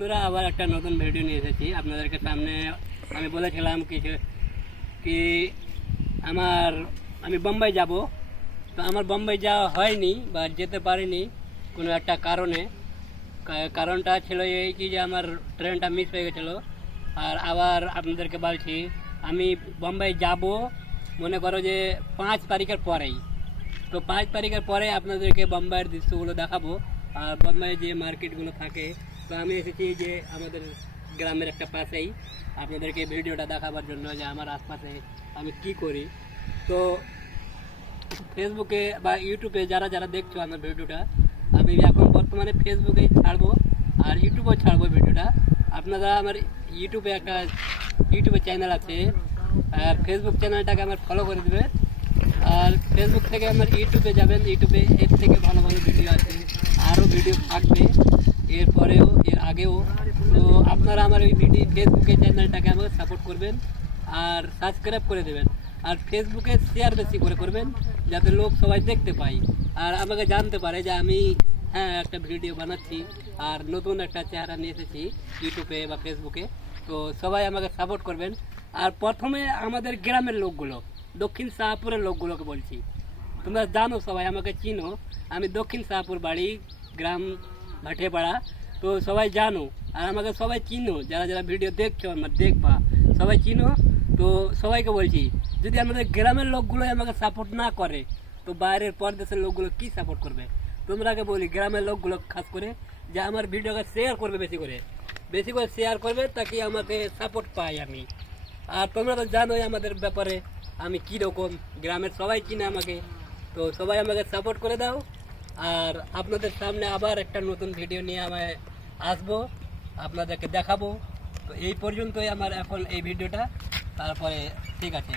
বন্ধুরা, আবার একটা নতুন ভিডিও নিয়ে এসেছি। আপনাদেরকে সামনে আমি বলেছিলাম কিছু কি আমার, আমি বোম্বাই যাব। তো আমার বোম্বাই যাওয়া হয়নি বা যেতে পারিনি কোনো একটা কারণে। কারণটা ছিল এই কি যে আমার ট্রেনটা মিস হয়ে গেছিল। আর আবার আপনাদেরকে বলছি, আমি বোম্বাই যাব মনে করো যে পাঁচ তারিখের পরেই। তো পাঁচ তারিখের পরে আপনাদেরকে বোম্বাইয়ের দৃশ্যগুলো দেখাবো। আর বোম্বাইয়ে যে মার্কেটগুলো থাকে তো আমি এসেছি যে আমাদের গ্রামের একটা পাশেই। আপনাদেরকে ভিডিওটা দেখাবার জন্য যে আমার আশপাশে আমি কি করি। তো ফেসবুকে বা ইউটিউবে যারা যারা দেখছ আমার ভিডিওটা, আমি এখন বর্তমানে ফেসবুকে ছাড়বো আর ইউটিউবেও ছাড়বো ভিডিওটা। আপনারা আমার ইউটিউবে একটা ইউটিউবে চ্যানেল আছে, আর ফেসবুক চ্যানেলটাকে আমার ফলো করে দেবে। আর ফেসবুক থেকে আমার ইউটিউবে যাবেন ইউটিউবে এর থেকে ভালো ভালো ভিডিও আছে আরও ভিডিও থাকবে এরপরেও এর আগেও। তো আপনারা আমার ওই ভিডিও ফেসবুকে চ্যানেলটাকে আমাকে সাপোর্ট করবেন আর সাবস্ক্রাইব করে দেবেন। আর ফেসবুকে শেয়ার বেশি করে করবেন, যাতে লোক সবাই দেখতে পায়। আর আমাকে জানতে পারে যে আমি হ্যাঁ একটা ভিডিও বানাচ্ছি আর নতুন একটা চেহারা নিয়ে এসেছি ইউটিউবে বা ফেসবুকে তো সবাই আমাকে সাপোর্ট করবেন। আর প্রথমে আমাদের গ্রামের লোকগুলো, দক্ষিণ শাহপুরের লোকগুলোকে বলছি। তোমরা জানো সবাই, আমাকে চিনো। আমি দক্ষিণ শাহপুর বাড়ি, গ্রাম, ভাটেপাড়া। তো সবাই জানো, আর আমাকে সবাই চিনো, যারা যারা ভিডিও দেখছ, আমার দেখবা, সবাই চিনো। তো সবাইকে বলছি, যদি আমাদের গ্রামের লোকগুলো আমাকে সাপোর্ট না করে, তো বাইরের পরদেশের লোকগুলো কি সাপোর্ট করবে? তোমরাকে বলি, গ্রামের লোকগুলো খাস করে যে আমার ভিডিওকে শেয়ার করবে বেশি করে। বেশি করে শেয়ার করবে, তাকে আমাকে সাপোর্ট পাই আমি। আর তোমরা তো জানোই আমাদের ব্যাপারে, আমি কীরকম, গ্রামের সবাই চিনে আমাকে। তো সবাই আমাকে সাপোর্ট করে দাও। আর আপনাদের সামনে আবার একটা নতুন ভিডিও নিয়ে আমায় আসব। আপনাদেরকে দেখাবো। তো এই পর্যন্তই আমার এখন এই ভিডিওটা তারপরে ঠিক আছে।